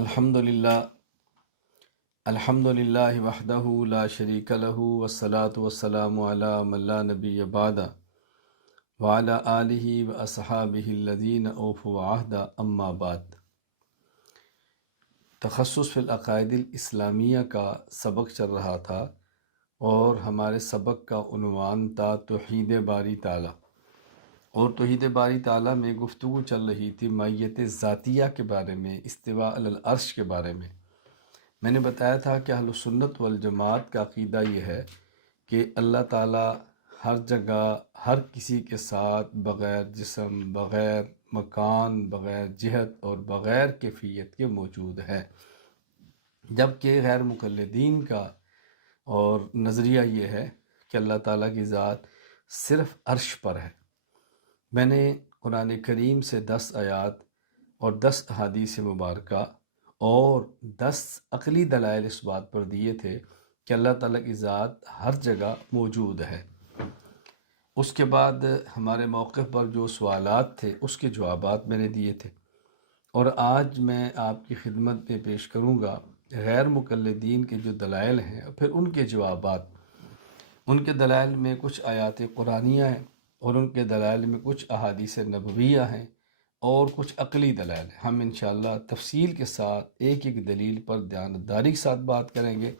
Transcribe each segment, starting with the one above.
الحمد للہ وحدہ لا شریک لہ والصلاة والسلام علی من لا نبی بعد وعلی آلہ واصحابہ الذین اوفوا العہد اما بعد۔ تخصص فی العقائد الاسلامیہ کا سبق چل رہا تھا اور ہمارے سبق کا عنوان تھا توحید باری تعالیٰ، اور توحید باری تعالیٰ میں گفتگو چل رہی تھی مائیت ذاتیہ کے بارے میں، استواء علی العرش کے بارے میں۔ میں نے بتایا تھا کہ اہل سنت والجماعت کا عقیدہ یہ ہے کہ اللہ تعالیٰ ہر جگہ ہر کسی کے ساتھ بغیر جسم، بغیر مکان، بغیر جہت اور بغیر کیفیت کے موجود ہے، جبکہ غیر مقلدین کا اور نظریہ یہ ہے کہ اللہ تعالیٰ کی ذات صرف عرش پر ہے۔ میں نے قرآن کریم سے 10 آیات اور 10 احادیث مبارکہ اور 10 عقلی دلائل اس بات پر دیے تھے کہ اللہ تعالیٰ کی ذات ہر جگہ موجود ہے۔ اس کے بعد ہمارے موقف پر جو سوالات تھے اس کے جوابات میں نے دیے تھے، اور آج میں آپ کی خدمت میں پیش کروں گا غیر مقلدین کے جو دلائل ہیں، پھر ان کے جوابات۔ ان کے دلائل میں کچھ آیات قرآنیہ ہیں، اور ان کے دلائل میں کچھ احادیث نبویہ ہیں، اور کچھ عقلی دلائل ہیں۔ ہم انشاءاللہ تفصیل کے ساتھ ایک ایک دلیل پر دیانتداری کے ساتھ بات کریں گے،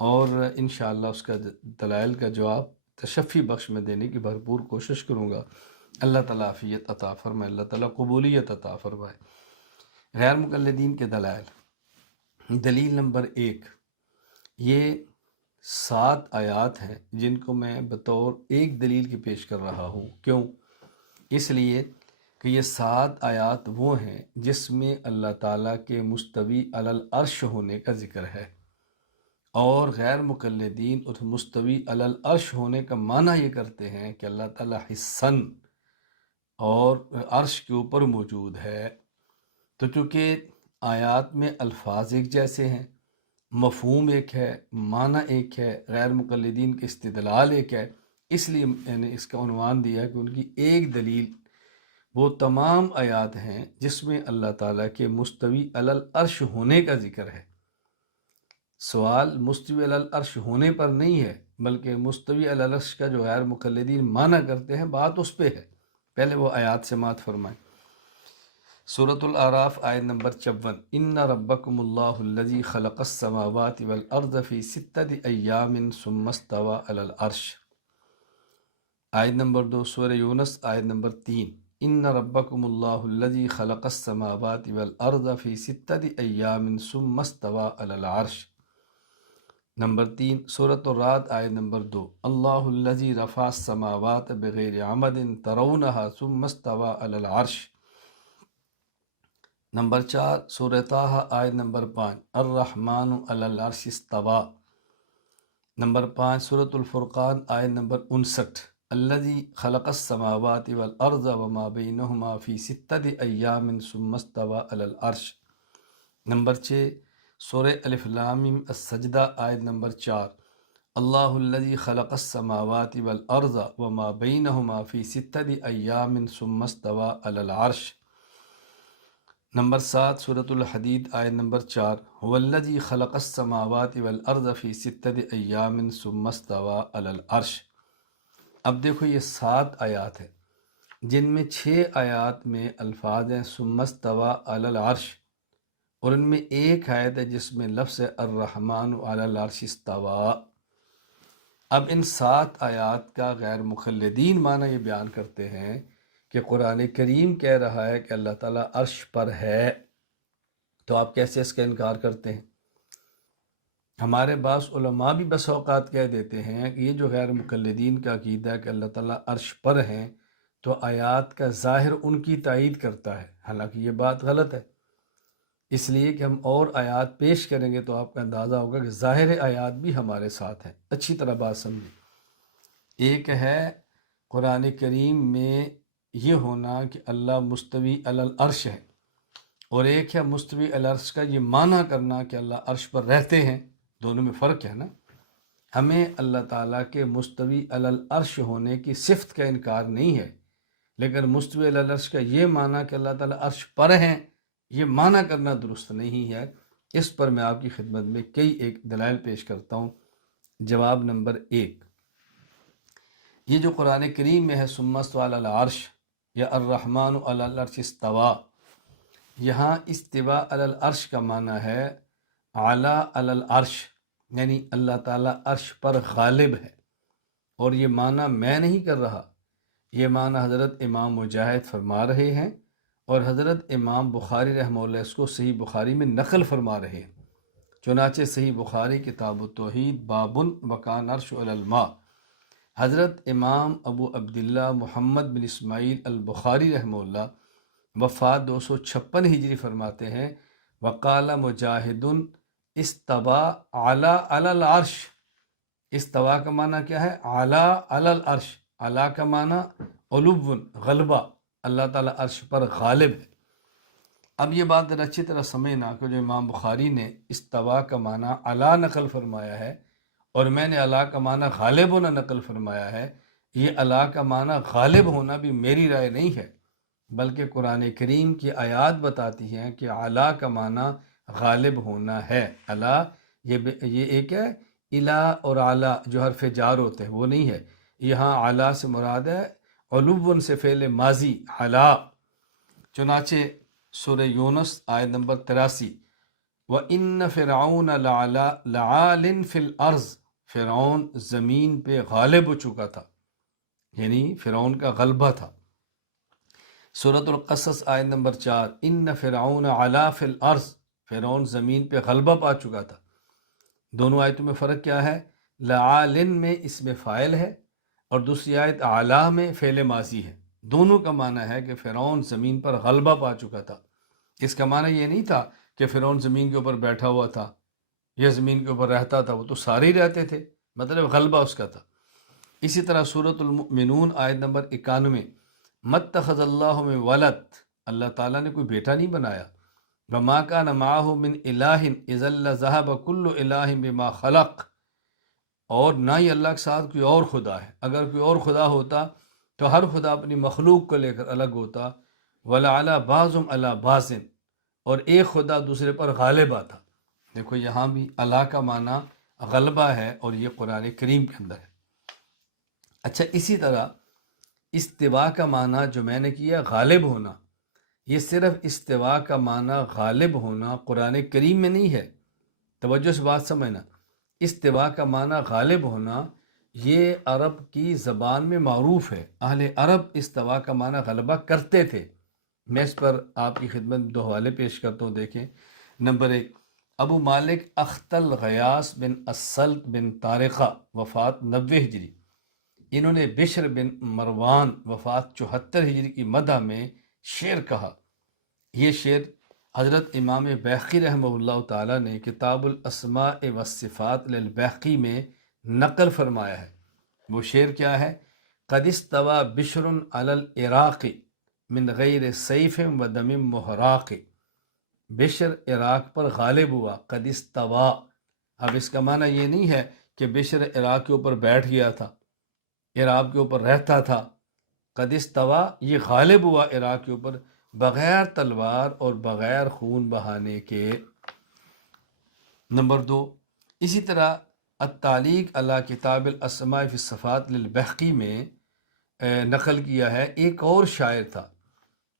اور انشاءاللہ اس کا دلائل کا جواب تشفی بخش میں دینے کی بھرپور کوشش کروں گا۔ اللہ تعالیٰ عافیت عطا فرمائے، اللہ تعالیٰ قبولیت عطا فرمائے۔ غیر مقلدین کے دلائل۔ دلیل نمبر 1، یہ 7 آیات ہیں جن کو میں بطور ایک دلیل کی پیش کر رہا ہوں۔ کیوں؟ اس لیے کہ یہ 7 آیات وہ ہیں جس میں اللہ تعالیٰ کے مستوی علی العرش ہونے کا ذکر ہے، اور غیر مقلدین اس مستوی علی العرش ہونے کا معنی یہ کرتے ہیں کہ اللہ تعالیٰ حسن اور عرش کے اوپر موجود ہے۔ تو چونکہ آیات میں الفاظ ایک جیسے ہیں، مفہوم ایک ہے، معنی ایک ہے، غیر مقلدین کے استدلال ایک ہے، اس لیے میں نے اس کا عنوان دیا کہ ان کی ایک دلیل وہ تمام آیات ہیں جس میں اللہ تعالیٰ کے مستوی علی العرش ہونے کا ذکر ہے۔ سوال مستوی علی العرش ہونے پر نہیں ہے، بلکہ مستوی علی العرش کا جو غیر مقلدین معنی کرتے ہیں، بات اس پہ ہے۔ پہلے وہ آیات سماعت فرمائیں۔ سورۃ الاعراف آیت نمبر 54، ان ربکم اللہ الذی خلق السماوات والارض فی 6 ایام ثم استوی علی العرش۔ آیت نمبر 2 سورہ یونس آیت نمبر 3، ان ربکم اللہ الذی خلق السماوات والارض فی 6 ایام ثم استوی علی العرش۔ نمبر 3 سورۃ الرعد آیت نمبر 2، اللہ الذی رفع السماوات بغیر عمد ترونہا ثم استوی علی العرش۔ نمبر 4 سورہ طٰہٰ آیت نمبر 5، الرحمن علی العرش استویٰ۔ نمبر 5 سورۃ الفرقان آیت نمبر 59، الذی خلق السماوات والارض وما بینہما فی 6 ایام ثم استویٰ علی العرش۔ نمبر 6 سورہ الف لام میم السجدہ آیت نمبر 4، اللہ الذی خلق السماوات والارض وما بینہما فی 6 ایام ثم استویٰ علی العرش۔ نمبر 7 سورۃ الحدید آیت نمبر 4، هو الذی خلق السماوات والارض فی 6 ایام ثم استویٰ علی العرش۔ اب دیکھو یہ 7 آیات ہیں جن میں 6 آیات میں الفاظ ہیں ثم استویٰ علی العرش، اور ان میں ایک آیت ہے جس میں لفظ الرحمن علی العرش استویٰ۔ اب ان 7 آیات کا غیر مقلدین معنی یہ بیان کرتے ہیں کہ قرآن کریم کہہ رہا ہے کہ اللہ تعالیٰ عرش پر ہے، تو آپ کیسے اس کا انکار کرتے ہیں؟ ہمارے بعض علماء بھی بس اوقات کہہ دیتے ہیں کہ یہ جو غیر مقلدین کا عقیدہ ہے کہ اللہ تعالیٰ عرش پر ہیں، تو آیات کا ظاہر ان کی تائید کرتا ہے، حالانکہ یہ بات غلط ہے۔ اس لیے کہ ہم اور آیات پیش کریں گے تو آپ کا اندازہ ہوگا کہ ظاہر آیات بھی ہمارے ساتھ ہیں۔ اچھی طرح بات سمجھیں۔ ایک ہے قرآن کریم میں یہ ہونا کہ اللہ مستوی علی العرش ہے، اور ایک ہے مستوی علی العرش کا یہ معنی کرنا کہ اللہ عرش پر رہتے ہیں۔ دونوں میں فرق ہے نا۔ ہمیں اللہ تعالیٰ کے مستوی علی العرش ہونے کی صفت کا انکار نہیں ہے، لیکن مستوی علی العرش کا یہ معنی کہ اللہ تعالیٰ عرش پر ہیں، یہ معنی کرنا درست نہیں ہے۔ اس پر میں آپ کی خدمت میں کئی ایک دلائل پیش کرتا ہوں۔ جواب نمبر 1، یہ جو قرآن کریم میں ہے ثم استوى علی العرش یا الرحمن علی العرش استوى، یہاں استواء علی العرش کا معنی ہے اعلیٰ علی العرش، یعنی اللہ تعالیٰ عرش پر غالب ہے۔ اور یہ معنی میں نہیں کر رہا، یہ معنی حضرت امام مجاہد فرما رہے ہیں، اور حضرت امام بخاری رحمہ اللہ اس کو صحیح بخاری میں نقل فرما رہے ہیں۔ چنانچہ صحیح بخاری کتاب التوحید بابن وکان عرش علی الماء، حضرت امام ابو عبداللہ محمد بن اسماعیل البخاری رحمہ اللہ وفات 256 ہجری فرماتے ہیں، وقال مجاہد استوى علی العرش۔ استوا کا معنی کیا ہے؟ علی العرش، علی کا معنی علو، غلبہ، اللہ تعالیٰ عرش پر غالب ہے۔ اب یہ بات ذرا اچھی طرح سمجھنا کہ جو امام بخاری نے استوا کا معنی علی نقل فرمایا ہے اور میں نے علی کا معنی غالب ہونا نقل فرمایا ہے، یہ علی کا معنی غالب ہونا بھی میری رائے نہیں ہے، بلکہ قرآن کریم کی آیات بتاتی ہیں کہ علی کا معنی غالب ہونا ہے۔ علی یہ ایک ہے، الہ اور اعلیٰ جو حرف جار ہوتے ہیں وہ نہیں ہے، یہاں اعلیٰ سے مراد ہے علو سے فعل ماضی علا۔ چنانچہ سورہ یونس آیت نمبر 83، وَإِنَّ فِرْعَوْنَ لَعَالٍ فِي الْأَرْضِ، فرعون زمین پہ غالب ہو چکا تھا، یعنی فرعون کا غلبہ تھا۔ سورۃ القصص آیت نمبر 4، إِنَّ فِرْعَوْنَ عَلَا فِي الْأَرْضِ، فرعون زمین پہ غلبہ پا چکا تھا۔ دونوں آیتوں میں فرق کیا ہے؟ لعالن میں اسم فاعل ہے اور دوسری آیت اعلیٰ میں فعل ماضی ہے۔ دونوں کا معنی ہے کہ فرعون زمین پر غلبہ پا چکا تھا۔ اس کا معنی یہ نہیں تھا کہ فرعون زمین کے اوپر بیٹھا ہوا تھا یا زمین کے اوپر رہتا تھا، وہ تو سارے ہی رہتے تھے، مطلب غلبہ اس کا تھا۔ اسی طرح سورۃ المؤمنون آیت نمبر 91، مَتَّخَذَ اللَّهُ مِن وَلَدٍ، اللہ تعالیٰ نے کوئی بیٹا نہیں بنایا، وَمَا كَانَ مَعَهُ مِنْ إِلَٰهٍ إِذًا لَّذَهَبَ كُلُّ إِلَٰهٍ بِمَا خَلَقَ، اور نہ ہی اللہ کے ساتھ کوئی اور خدا ہے، اگر کوئی اور خدا ہوتا تو ہر خدا اپنی مخلوق کو لے کر الگ ہوتا۔ وَلَعَلَىٰ بَعْضُهُمْ عَلَىٰ بَعْضٍ، اور ایک خدا دوسرے پر غالب آتا۔ دیکھو یہاں بھی اللہ کا معنی غلبہ ہے اور یہ قرآن کریم کے اندر ہے۔ اچھا، اسی طرح استوا کا معنی جو میں نے کیا غالب ہونا، یہ صرف استوا کا معنی غالب ہونا قرآن کریم میں نہیں ہے، توجہ سے بات سمجھنا۔ استوا کا معنی غالب ہونا یہ عرب کی زبان میں معروف ہے، اہل عرب استوا کا معنی غلبہ کرتے تھے۔ میں اس پر آپ کی خدمت میں 2 حوالے پیش کرتا ہوں، دیکھیں۔ نمبر 1، ابو مالک اختل غیاث بن السلط بن طارقہ وفات 90 ہجری، انہوں نے بشر بن مروان وفات 74 ہجری کی مدح میں شعر کہا۔ یہ شعر حضرت امام بیہقی رحمہ اللہ تعالیٰ نے کتاب الاسماء والصفات للبیہقی میں نقل فرمایا ہے۔ وہ شعر کیا ہے؟ قد استوى بشر علی العراق من غیر سیف و دم محراق، بشر عراق پر غالب ہوا، قد استوى۔ اب اس کا معنی یہ نہیں ہے کہ بشر عراق کے اوپر بیٹھ گیا تھا، عراق کے اوپر رہتا تھا۔ قد استوى یہ غالب ہوا عراق کے اوپر بغیر تلوار اور بغیر خون بہانے کے۔ نمبر 2، اسی طرح التعلیق علی کتاب الاسماء فی الصفات للبیہقی میں نقل کیا ہے، ایک اور شاعر تھا،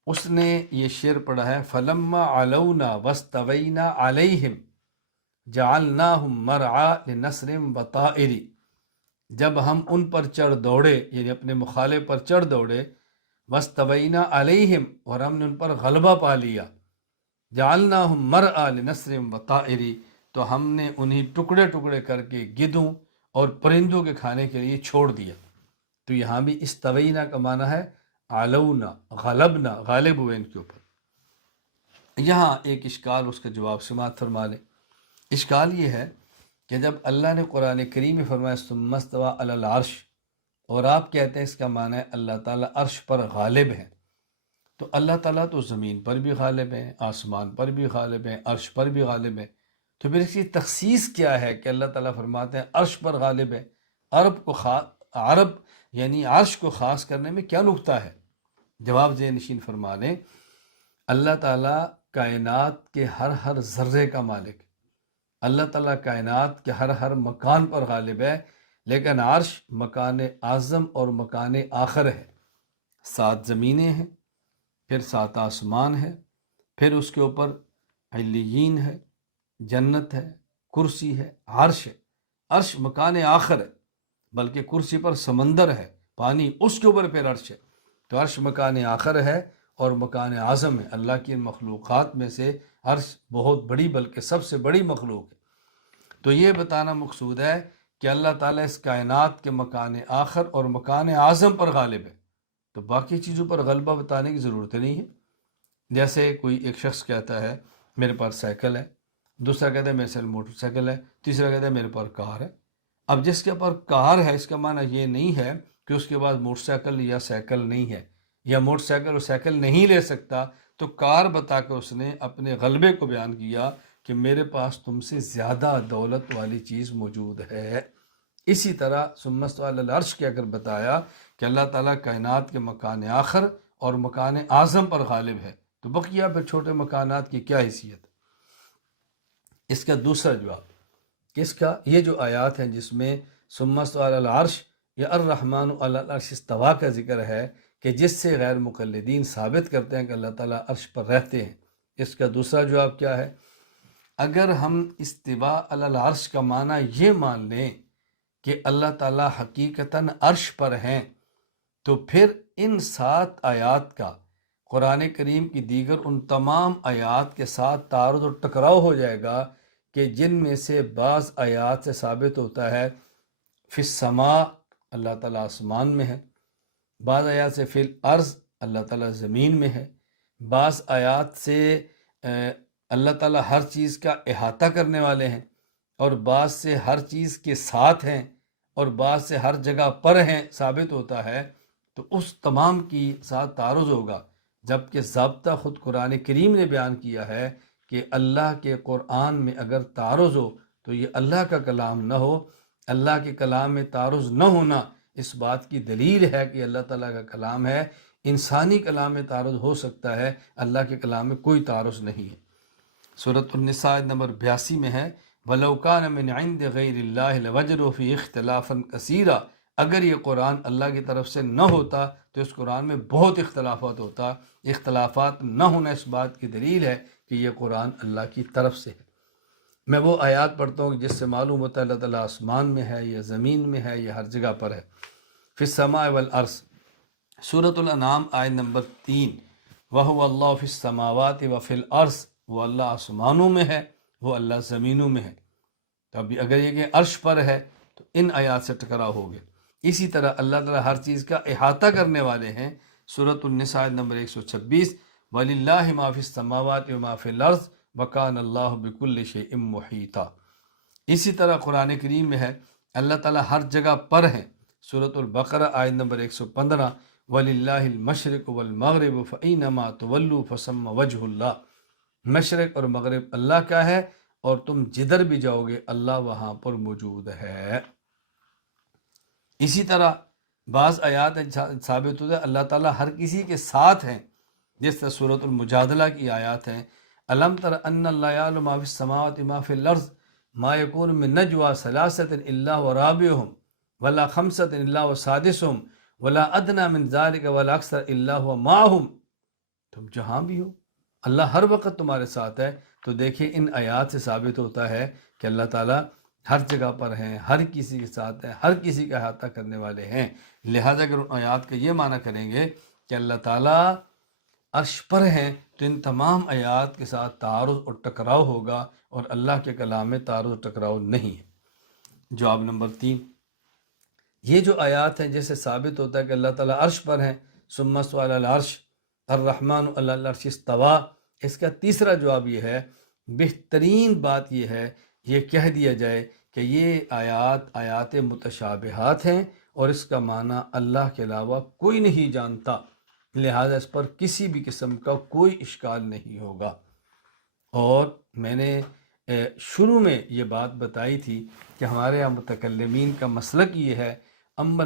اس نے یہ شعر پڑھا ہے، فلما علونا واستوینا علیہم جعلناہم مرعا لنسر وطائر، جب ہم ان پر چڑھ دوڑے، یعنی اپنے مخالف پر چڑھ دوڑے، واستوینا علیہم، اور ہم نے ان پر غلبہ پا لیا، جعلناہم مرعا لنسر وطائر، تو ہم نے انہیں ٹکڑے ٹکڑے کر کے گدھوں اور پرندوں کے کھانے کے لیے چھوڑ دیا۔ تو یہاں بھی استوینا کا معنی ہے علونا، غلبنا، غالب ہوئے ان کے اوپر۔ یہاں ایک اشکال، اس کا جواب سماعت فرما لیں۔ اشکال یہ ہے کہ جب اللہ نے قرآن کریم میں فرمایا ثم استوى علی العرش، اور آپ کہتے ہیں اس کا معنی ہے اللہ تعالیٰ عرش پر غالب ہے، تو اللہ تعالیٰ تو زمین پر بھی غالب ہے، آسمان پر بھی غالب ہے، عرش پر بھی غالب ہے، تو پھر اس کی تخصیص کیا ہے کہ اللہ تعالیٰ فرماتے ہیں عرش پر غالب ہے؟ عرب یعنی عرش کو خاص کرنے میں کیا نکتہ ہے؟ جواب ذہن نشین فرما لیں، اللہ تعالیٰ کائنات کے ہر ذرے کا مالک ہے۔ اللہ تعالیٰ کائنات کے ہر مکان پر غالب ہے، لیکن عرش مکان اعظم اور مکان آخر ہے۔ 7 زمینیں ہیں، پھر 7 آسمان ہے، پھر اس کے اوپر علیین ہے، جنت ہے، کرسی ہے، عرش ہے۔ عرش مکان آخر ہے، بلکہ کرسی پر سمندر ہے، پانی، اس کے اوپر پھر عرش ہے۔ تو عرش مکان آخر ہے اور مکان اعظم ہے۔ اللہ کی مخلوقات میں سے عرش بہت بڑی، بلکہ سب سے بڑی مخلوق ہے۔ تو یہ بتانا مقصود ہے کہ اللہ تعالیٰ اس کائنات کے مکان آخر اور مکان اعظم پر غالب ہے، تو باقی چیزوں پر غلبہ بتانے کی ضرورت نہیں ہے۔ جیسے کوئی ایک شخص کہتا ہے میرے پاس سائیکل ہے، دوسرا کہتا ہے میرے ساتھ موٹر سائیکل ہے، تیسرا کہتا ہے میرے پاس کار ہے۔ اب جس کے پاس کار ہے، اس کا معنی یہ نہیں ہے کہ اس کے پاس موٹر سائیکل یا سائیکل نہیں ہے، یا موٹر سائیکل اور سائیکل نہیں لے سکتا، تو کار بتا کے اس نے اپنے غلبے کو بیان کیا کہ میرے پاس تم سے زیادہ دولت والی چیز موجود ہے۔ اسی طرح ثم استوى علی العرش کے اگر بتایا کہ اللہ تعالیٰ کائنات کے مکان آخر اور مکان اعظم پر غالب ہے، تو بقیہ پھر چھوٹے مکانات کی کیا حیثیت؟ اس کا دوسرا جواب اس کا یہ جو آیات ہیں جس میں ثم استوى علی العرش یا الرحمن علی العرش استوى کا ذکر ہے، کہ جس سے غیر مقلدین ثابت کرتے ہیں کہ اللہ تعالیٰ عرش پر رہتے ہیں، اس کا دوسرا جواب کیا ہے؟ اگر ہم استواء علی العرش کا معنی یہ مان لیں کہ اللہ تعالیٰ حقیقتاً عرش پر ہیں، تو پھر ان 7 آیات کا قرآن کریم کی دیگر ان تمام آیات کے ساتھ تعارض اور ٹکراؤ ہو جائے گا، کہ جن میں سے بعض آیات سے ثابت ہوتا ہے فی السماء اللہ تعالیٰ آسمان میں ہے، بعض آیات سے فی الارض اللہ تعالیٰ زمین میں ہے، بعض آیات سے اللہ تعالیٰ ہر چیز کا احاطہ کرنے والے ہیں، اور بعض سے ہر چیز کے ساتھ ہیں، اور بعض سے ہر جگہ پر ہیں ثابت ہوتا ہے، تو اس تمام کی ساتھ تعارض ہوگا۔ جبکہ ضابطہ خود قرآن کریم نے بیان کیا ہے کہ اللہ کے قرآن میں اگر تعارض ہو تو یہ اللہ کا کلام نہ ہو۔ اللہ کے کلام میں تعارض نہ ہونا اس بات کی دلیل ہے کہ اللہ تعالیٰ کا کلام ہے۔ انسانی کلام میں تعارض ہو سکتا ہے، اللہ کے کلام میں کوئی تعارض نہیں ہے۔ سورۃ النساء نمبر 82 میں ہے وَلَوْ كَانَ مِنْ عِنْدِ غَيْرِ اللَّهِ لَوَجَدُوا فِيهِ اخْتِلَافًا كَثِيرًا، اگر یہ قرآن اللہ کی طرف سے نہ ہوتا تو اس قرآن میں بہت اختلافات ہوتا۔ اختلافات نہ ہونا اس بات کی دلیل ہے کہ یہ قرآن اللہ کی طرف سے ہے۔ میں وہ آیات پڑھتا ہوں جس سے معلوم ہوتا ہے اللہ تعالیٰ آسمان میں ہے یا زمین میں ہے یا ہر جگہ پر ہے۔ فی السماء والارض، سورۃ الانعام آیت نمبر 3، وَهُوَ اللَّهُ فِي السَّمَاوَاتِ وَفِي الْأَرْضِ، وہ اللہ آسمانوں میں ہے، وہ اللہ زمینوں میں ہے۔ تو ابھی اگر یہ کہ عرش پر ہے تو ان آیات سے ٹکراؤ ہو گئے۔ اسی طرح اللہ تعالیٰ ہر چیز کا احاطہ کرنے والے ہیں۔ سورۃ النساء نمبر 126، وَلِلَّهِ مَا فِي السَّمَاوَاتِ وَمَا فِي الْأَرْضِ وَكَانَ اللَّهُ بِكُلِّ شَيْءٍ مُحِيطًا۔ اسی طرح قرآن کریم میں ہے اللہ تعالیٰ ہر جگہ پر ہیں۔ سورۃ البقرہ آیت نمبر 115، وَلِلَّهِ الْمَشْرِقُ وَالْمَغْرِبُ فَأَيْنَمَا تُوَلُّوا فَثَمَّ وَجْهُ اللَّهِ، مشرق اور مغرب اللہ کا ہے اور تم جدھر بھی جاؤ گے اللہ وہاں پر موجود ہے۔ اسی طرح بعض آیات ثابت ہوتا ہے اللہ تعالیٰ ہر کسی کے ساتھ ہیں، جس طرح سورۃ المجادلہ کی آیات ہیں الم تر ان اللہ یعلم ما فی السماوات ما فی الارض ما یکون من نجوى ثلاثۃ الا ورابعهم ولا خمسۃ الا وسادسهم ولا ادنى من ذلك ولا اکثر الا هو معهم، تم جہاں بھی ہو اللہ ہر وقت تمہارے ساتھ ہے۔ تو دیکھیں ان آیات سے ثابت ہوتا ہے کہ اللہ تعالیٰ ہر جگہ پر ہیں، ہر کسی کے ساتھ ہیں، ہر کسی کا احاطہ کرنے والے ہیں۔ لہٰذا اگر ان آیات کا یہ معنی کریں گے کہ اللہ تعالیٰ عرش پر ہیں تو ان تمام آیات کے ساتھ تعارض اور ٹکراؤ ہوگا، اور اللہ کے کلام میں تعارض اور ٹکراؤ نہیں ہے۔ جواب نمبر 3، یہ جو آیات ہیں جیسے ثابت ہوتا ہے کہ اللہ تعالیٰ عرش پر ہیں، ثم استوى علی العرش الرحمن علی العرش استوى، اس کا تیسرا جواب یہ ہے، بہترین بات یہ ہے یہ کہہ دیا جائے کہ یہ آیات متشابہات ہیں اور اس کا معنی اللہ کے علاوہ کوئی نہیں جانتا، لہذا اس پر کسی بھی قسم کا کوئی اشکال نہیں ہوگا۔ اور میں نے شروع میں یہ بات بتائی تھی کہ ہمارے یہاں متکلمین کا مسلک یہ ہے، اما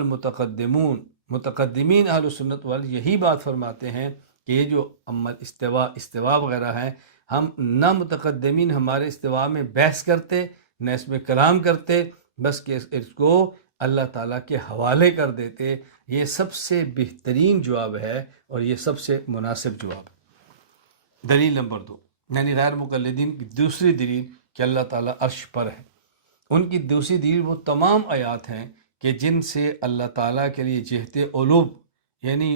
متقدمین اہل سنت وال یہی بات فرماتے ہیں کہ یہ جو اما استوا وغیرہ ہیں ہم نہ متقدمین ہمارے استوا میں بحث کرتے نہ اس میں کلام کرتے، بس کہ اس کو اللہ تعالیٰ کے حوالے کر دیتے۔ یہ سب سے بہترین جواب ہے اور یہ سب سے مناسب جواب ہے۔ دلیل نمبر 2، یعنی غیر مقلدین کی دوسری دلیل کہ اللہ تعالیٰ عرش پر ہے۔ ان کی دوسری دلیل وہ تمام آیات ہیں کہ جن سے اللہ تعالیٰ کے لیے جہت علوب یعنی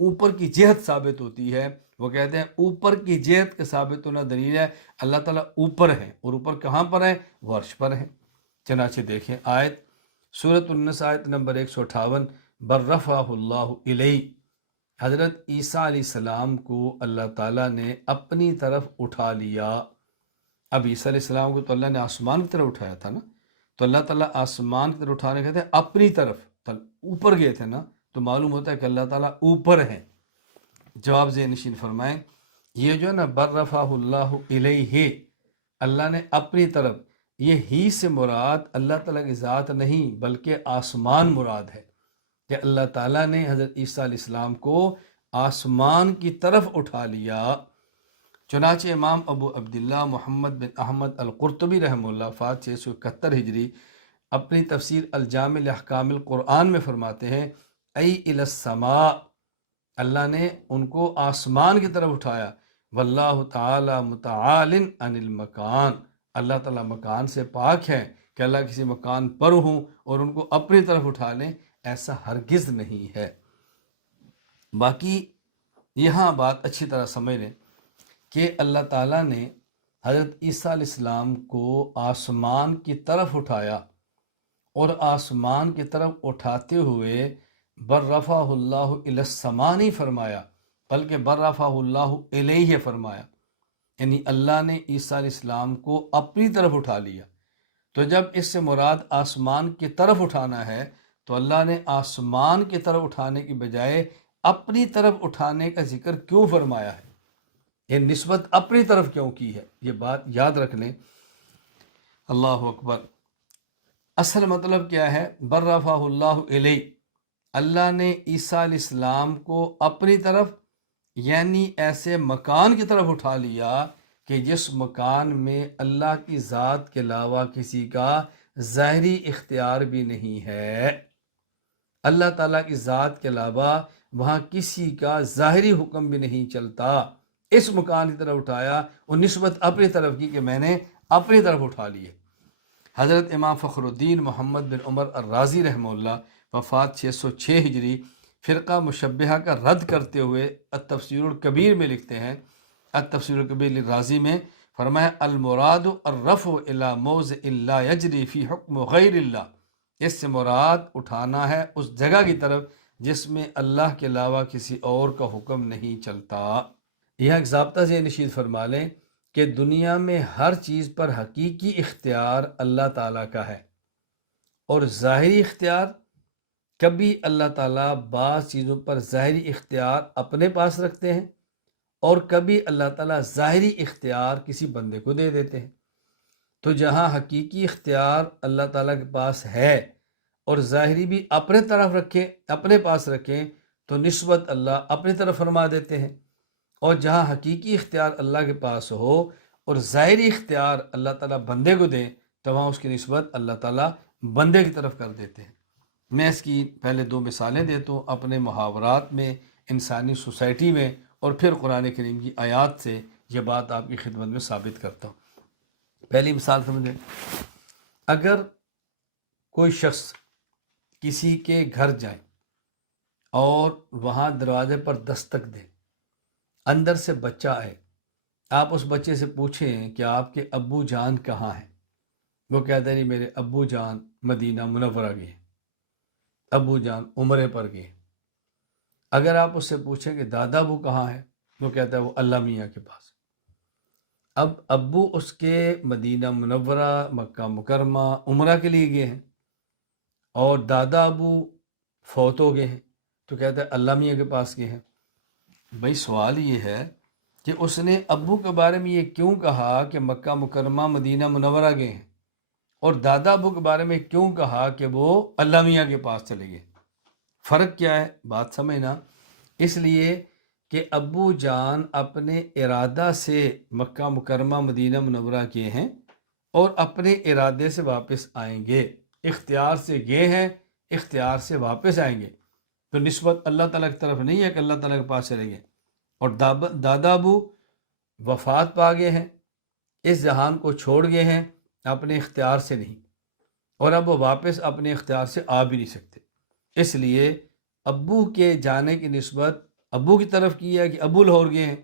اوپر کی جہت ثابت ہوتی ہے۔ وہ کہتے ہیں اوپر کی جہت کا ثابت ہونا دلیل ہے اللہ تعالیٰ اوپر ہے، اور اوپر کہاں پر ہے؟ وہ عرش پر ہے۔ چنانچہ دیکھیں آیت سورۃ النس آیت نمبر 158، برفعہ اللہ الیہ، حضرت عیسیٰ علیہ السلام کو اللہ تعالیٰ نے اپنی طرف اٹھا لیا۔ اب عیسیٰ علیہ السلام کو تو اللہ نے آسمان کی طرف اٹھایا تھا نا، تو اللہ تعالیٰ آسمان کی طرف اٹھانے کہتے ہیں اپنی طرف، اوپر گئے تھے نا، تو معلوم ہوتا ہے کہ اللہ تعالیٰ اوپر ہے۔ جواب ذہن نشین فرمائیں، یہ جو ہے نا برفعہ اللہ الیہ، اللہ نے اپنی طرف، یہ ہی سے مراد اللہ تعالیٰ کی ذات نہیں بلکہ آسمان مراد ہے، کہ اللہ تعالیٰ نے حضرت عیسیٰ علیہ السلام کو آسمان کی طرف اٹھا لیا۔ چنانچہ امام ابو عبداللہ محمد بن احمد القرطبی رحمہ اللہ وفات 671 ہجری اپنی تفسیر الجامع لاحکام القرآن میں فرماتے ہیں، ای الی السماء، اللہ نے ان کو آسمان کی طرف اٹھایا، واللہ تعالی متعال عن المکان، اللہ تعالیٰ مکان سے پاک ہے کہ اللہ کسی مکان پر ہوں اور ان کو اپنی طرف اٹھا لیں، ایسا ہرگز نہیں ہے۔ باقی یہاں بات اچھی طرح سمجھ لیں کہ اللہ تعالیٰ نے حضرت عیسیٰ علیہ السلام کو آسمان کی طرف اٹھایا، اور آسمان کی طرف اٹھاتے ہوئے برفعہ اللہ الی السماء نہیں فرمایا بلکہ برفعہ اللہ الیہ فرمایا، یعنی اللہ نے عیسیٰ علیہ السلام کو اپنی طرف اٹھا لیا۔ تو جب اس سے مراد آسمان کی طرف اٹھانا ہے تو اللہ نے آسمان کی طرف اٹھانے کی بجائے اپنی طرف اٹھانے کا ذکر کیوں فرمایا ہے؟ یہ نسبت اپنی طرف کیوں کی ہے؟ یہ بات یاد رکھ لیں۔ اللہ اکبر۔ اصل مطلب کیا ہے؟ برفعہ اللہ الیہ، اللہ نے عیسیٰ علیہ السلام کو اپنی طرف یعنی ایسے مکان کی طرف اٹھا لیا کہ جس مکان میں اللہ کی ذات کے علاوہ کسی کا ظاہری اختیار بھی نہیں ہے۔ اللہ تعالیٰ کی ذات کے علاوہ وہاں کسی کا ظاہری حکم بھی نہیں چلتا، اس مکان کی طرف اٹھایا اور نسبت اپنی طرف کی کہ میں نے اپنی طرف اٹھا لیے۔ حضرت امام فخر الدین محمد بن عمر الرازی رحمہ اللہ وفات 606 ہجری فرقہ مشبہہ کا رد کرتے ہوئے التفسیر الکبیر میں لکھتے ہیں، التفسیر الکبیر للرازی میں فرمایا، المراد الرفع الی موضع لا یجری فی حکم غیر اللہ، اس سے مراد اٹھانا ہے اس جگہ کی طرف جس میں اللہ کے علاوہ کسی اور کا حکم نہیں چلتا۔ یہ ایک ضابطہ سے نشید فرما لیں کہ دنیا میں ہر چیز پر حقیقی اختیار اللہ تعالیٰ کا ہے، اور ظاہری اختیار کبھی اللہ تعالیٰ بعض چیزوں پر ظاہری اختیار اپنے پاس رکھتے ہیں اور کبھی اللہ تعالیٰ ظاہری اختیار کسی بندے کو دے دیتے ہیں۔ تو جہاں حقیقی اختیار اللہ تعالیٰ کے پاس ہے اور ظاہری بھی اپنے طرف رکھیں، اپنے پاس رکھیں، تو نسبت اللہ اپنی طرف فرما دیتے ہیں، اور جہاں حقیقی اختیار اللہ کے پاس ہو اور ظاہری اختیار اللہ تعالیٰ بندے کو دیں تو وہاں اس کی نسبت اللہ تعالیٰ بندے کی طرف کر دیتے ہیں۔ میں اس کی پہلے 2 مثالیں دیتا ہوں اپنے محاورات میں، انسانی سوسائٹی میں، اور پھر قرآن کریم کی آیات سے یہ بات آپ کی خدمت میں ثابت کرتا ہوں۔ پہلی مثال سمجھیں، اگر کوئی شخص کسی کے گھر جائے اور وہاں دروازے پر دستک دے، اندر سے بچہ آئے، آپ اس بچے سے پوچھیں کہ آپ کے ابو جان کہاں ہیں، وہ کہتا ہے میرے ابو جان مدینہ منورہ گئے، ابو جان عمرے پر گئے۔ اگر آپ اس سے پوچھیں کہ دادا ابو کہاں ہے، وہ کہتا ہے وہ اللہ میاں کے پاس۔ اب ابو اس کے مدینہ منورہ مکہ مکرمہ عمرہ کے لیے گئے ہیں اور دادا ابو فوت ہو گئے ہیں، تو کہتا ہے اللہ میاں کے پاس گئے ہیں۔ بھئی سوال یہ ہے کہ اس نے ابو کے بارے میں یہ کیوں کہا کہ مکہ مکرمہ مدینہ منورہ گئے ہیں، اور دادا ابو کے بارے میں کیوں کہا کہ وہ اللہ میاں کے پاس چلے گئے؟ فرق کیا ہے؟ بات سمجھنا۔ اس لیے کہ ابو جان اپنے ارادہ سے مکہ مکرمہ مدینہ منورہ کیے ہیں اور اپنے ارادے سے واپس آئیں گے، اختیار سے گئے ہیں، اختیار سے واپس آئیں گے، تو نسبت اللہ تعالیٰ کی طرف نہیں ہے کہ اللہ تعالیٰ کے پاس چلیں گے۔ اور دادا ابو وفات پا گئے ہیں، اس جہان کو چھوڑ گئے ہیں اپنے اختیار سے نہیں، اور اب وہ واپس اپنے اختیار سے آ بھی نہیں سکتے، اس لیے ابو کے جانے کی نسبت ابو کی طرف کی ہے کہ ابو لاہور گئے ہیں،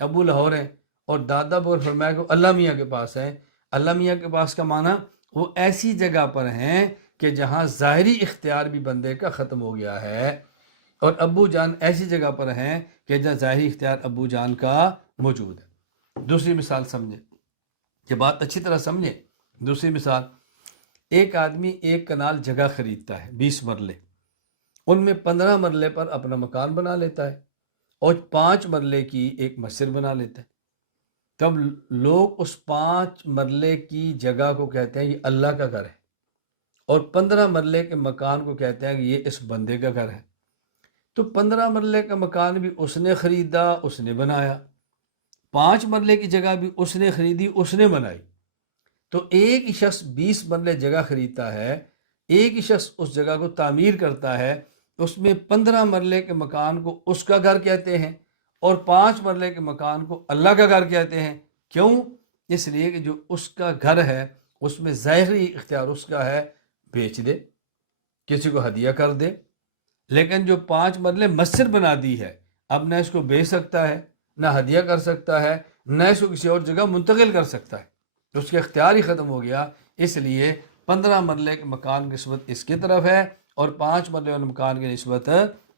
ابو لاہور ہیں، اور دادا ابو فرمایا کہ اللہ میاں کے پاس ہیں۔ اللہ میاں کے پاس کا معنی وہ ایسی جگہ پر ہیں کہ جہاں ظاہری اختیار بھی بندے کا ختم ہو گیا ہے، اور ابو جان ایسی جگہ پر ہیں کہ جہاں ظاہری اختیار ابو جان کا موجود ہے۔ دوسری مثال سمجھیں، یہ بات اچھی طرح سمجھیں۔ دوسری مثال، ایک آدمی ایک کنال جگہ خریدتا ہے 20 مرلے، ان میں 15 مرلے پر اپنا مکان بنا لیتا ہے اور 5 مرلے کی ایک مسجد بنا لیتا ہے۔ تب لوگ اس 5 مرلے کی جگہ کو کہتے ہیں یہ اللہ کا گھر ہے، اور 15 مرلے کے مکان کو کہتے ہیں کہ یہ اس بندے کا گھر ہے۔ تو 15 مرلے کا مکان بھی اس نے خریدا، اس نے بنایا، 5 مرلے کی جگہ بھی اس نے خریدی، اس نے بنائی۔ تو ایک ہی شخص 20 مرلے جگہ خریدتا ہے، ایک ہی شخص اس جگہ کو تعمیر کرتا ہے، اس میں 15 مرلے کے مکان کو اس کا گھر کہتے ہیں اور 5 مرلے کے مکان کو اللہ کا گھر کہتے ہیں۔ کیوں؟ اس لیے کہ جو اس کا گھر ہے اس میں ظاہری اختیار اس کا ہے، بیچ دے، کسی کو ہدیہ کر دے، لیکن جو 5 مرلے مسجد بنا دی ہے، اب نہ اس کو بیچ سکتا ہے، نہ ہدیہ کر سکتا ہے، نہ اس کو کسی اور جگہ منتقل کر سکتا ہے، تو اس کا اختیار ہی ختم ہو گیا۔ اس لیے 15 مرلے کے مکان کی نسبت اس کی طرف ہے اور 5 مرلے والے مکان کی نسبت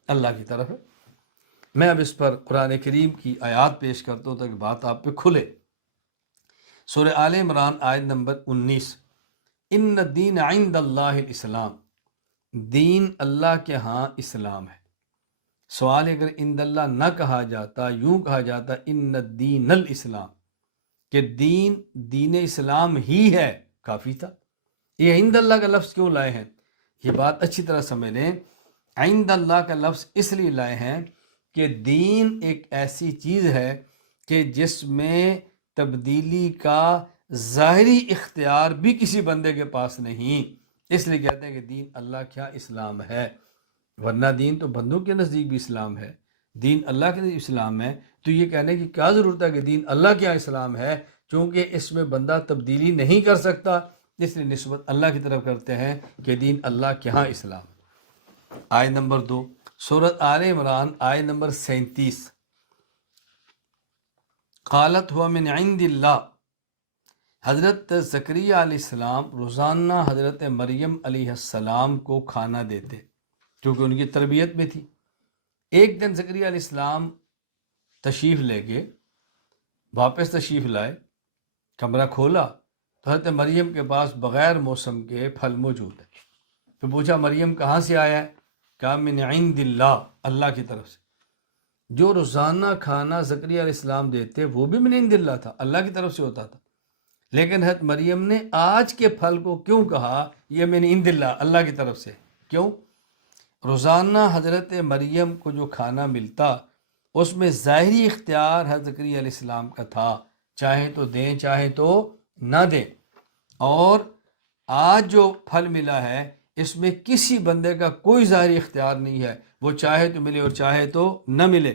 اللہ کی طرف ہے۔ میں اب اس پر قرآن کریم کی آیات پیش کرتا ہوں تاکہ بات آپ پہ کھلے۔ سورہ آل عمران آیت نمبر 19، ان الدین عند اللہ الاسلام، دین اللہ کے ہاں اسلام ہے۔ سوال ہے، اگر عند اللہ نہ کہا جاتا، یوں کہا جاتا ان الدین الاسلام، کہ دین اسلام ہی ہے، کافی تھا۔ یہ عند اللہ کا لفظ کیوں لائے ہیں؟ یہ بات اچھی طرح سمجھ لیں۔ عند اللہ کا لفظ اس لیے لائے ہیں کہ دین ایک ایسی چیز ہے کہ جس میں تبدیلی کا ظاہری اختیار بھی کسی بندے کے پاس نہیں، اس لیے کہتے ہیں کہ دین اللہ کیا اسلام ہے، ورنہ دین تو بندوں کے نزدیک بھی اسلام ہے، دین اللہ کے نزدیک اسلام ہے۔ تو یہ کہنے کی کیا ضرورت ہے کہ دین اللہ کیا اسلام ہے، چونکہ اس میں بندہ تبدیلی نہیں کر سکتا، اس لیے نسبت اللہ کی طرف کرتے ہیں کہ دین اللہ کے ہاں اسلام۔ آیت نمبر 2، سورۃ آل عمران آیت نمبر 37، قالت ہوا من عند اللہ، حضرت زکریا علیہ السلام روزانہ حضرت مریم علیہ السلام کو کھانا دیتے کیونکہ ان کی تربیت میں تھی۔ ایک دن زکریا علیہ السلام تشریف لے کے واپس تشریف لائے، کمرہ کھولا تو حضرت مریم کے پاس بغیر موسم کے پھل موجود ہے۔ تو پوچھا مریم کہاں سے آیا ہے؟ کہا من عند اللہ، اللہ کی طرف سے۔ جو روزانہ کھانا زکریا علیہ السلام دیتے وہ بھی من عند اللہ تھا، اللہ کی طرف سے ہوتا تھا، لیکن حضرت مریم نے آج کے پھل کو کیوں کہا یہ من عند اللہ، اللہ کی طرف سے؟ کیوں؟ روزانہ حضرت مریم کو جو کھانا ملتا اس میں ظاہری اختیار حضرت زکریا علیہ السلام کا تھا، چاہے تو دیں چاہے تو نہ دیں، اور آج جو پھل ملا ہے اس میں کسی بندے کا کوئی ظاہری اختیار نہیں ہے، وہ چاہے تو ملے اور چاہے تو نہ ملے۔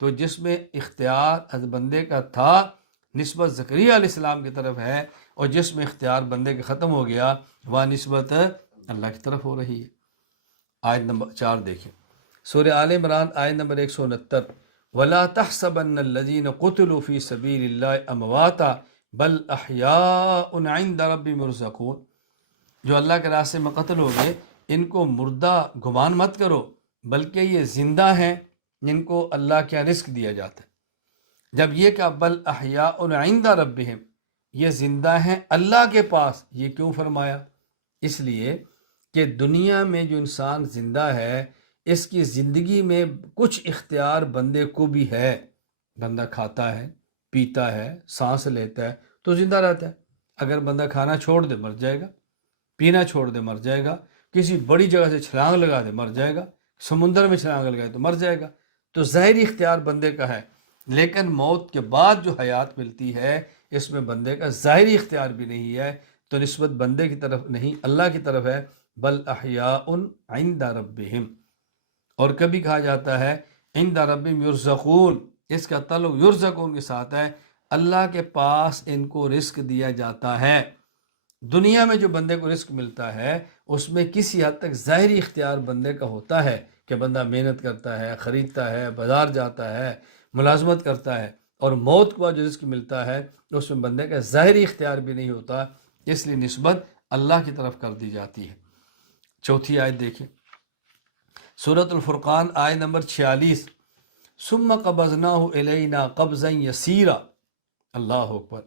تو جس میں اختیار حضرت بندے کا تھا نسبت زکریا علیہ السلام کی طرف ہے، اور جس میں اختیار بندے کا ختم ہو گیا وہ نسبت اللہ کی طرف ہو رہی ہے۔ آیت نمبر 4 دیکھیں، سورہ آل عمران آیت نمبر 169، وَلَا تَحْسَبَنَّ الَّذِينَ قُتِلُوا فِي سَبِيلِ اللَّهِ أَمْوَاتًا بَلْ أَحْيَاءٌ عِندَ رَبِّهِمْ يُرْزَقُونَ، جو اللہ کے راستے میں قتل ہو گئے ان کو مردہ گمان مت کرو، بلکہ یہ زندہ ہیں، ان کو اللہ کا رزق دیا جاتا ہے۔ جب یہ کہ بل احیاء عند ربہم، یہ زندہ ہیں اللہ کے پاس، یہ کیوں فرمایا؟ اس لیے کہ دنیا میں جو انسان زندہ ہے اس کی زندگی میں کچھ اختیار بندے کو بھی ہے، بندہ کھاتا ہے، پیتا ہے، سانس لیتا ہے تو زندہ رہتا ہے۔ اگر بندہ کھانا چھوڑ دے مر جائے گا، پینا چھوڑ دے مر جائے گا، کسی بڑی جگہ سے چھلانگ لگا دے مر جائے گا، سمندر میں چھلانگ لگائے تو مر جائے گا۔ تو ظاہری اختیار بندے کا ہے، لیکن موت کے بعد جو حیات ملتی ہے اس میں بندے کا ظاہری اختیار بھی نہیں ہے، تو نسبت بندے کی طرف نہیں اللہ کی طرف ہے، بل احیاء عند ربہم۔ اور کبھی کہا جاتا ہے عند ربہم یرزقون، اس کا تعلق یرزقون کے ساتھ ہے، اللہ کے پاس ان کو رزق دیا جاتا ہے۔ دنیا میں جو بندے کو رزق ملتا ہے اس میں کسی حد تک ظاہری اختیار بندے کا ہوتا ہے کہ بندہ محنت کرتا ہے، خریدتا ہے، بازار جاتا ہے، ملازمت کرتا ہے، اور موت کے بعد جو رزق ملتا ہے اس میں بندے کا ظاہری اختیار بھی نہیں ہوتا، اس لیے نسبت اللہ کی طرف کر دی جاتی ہے۔ چوتھی آیت دیکھیں، سورۃ الفرقان آیت نمبر 46، ثم قبضناہ الینا قبضا یسیرا۔ اللہ اکبر۔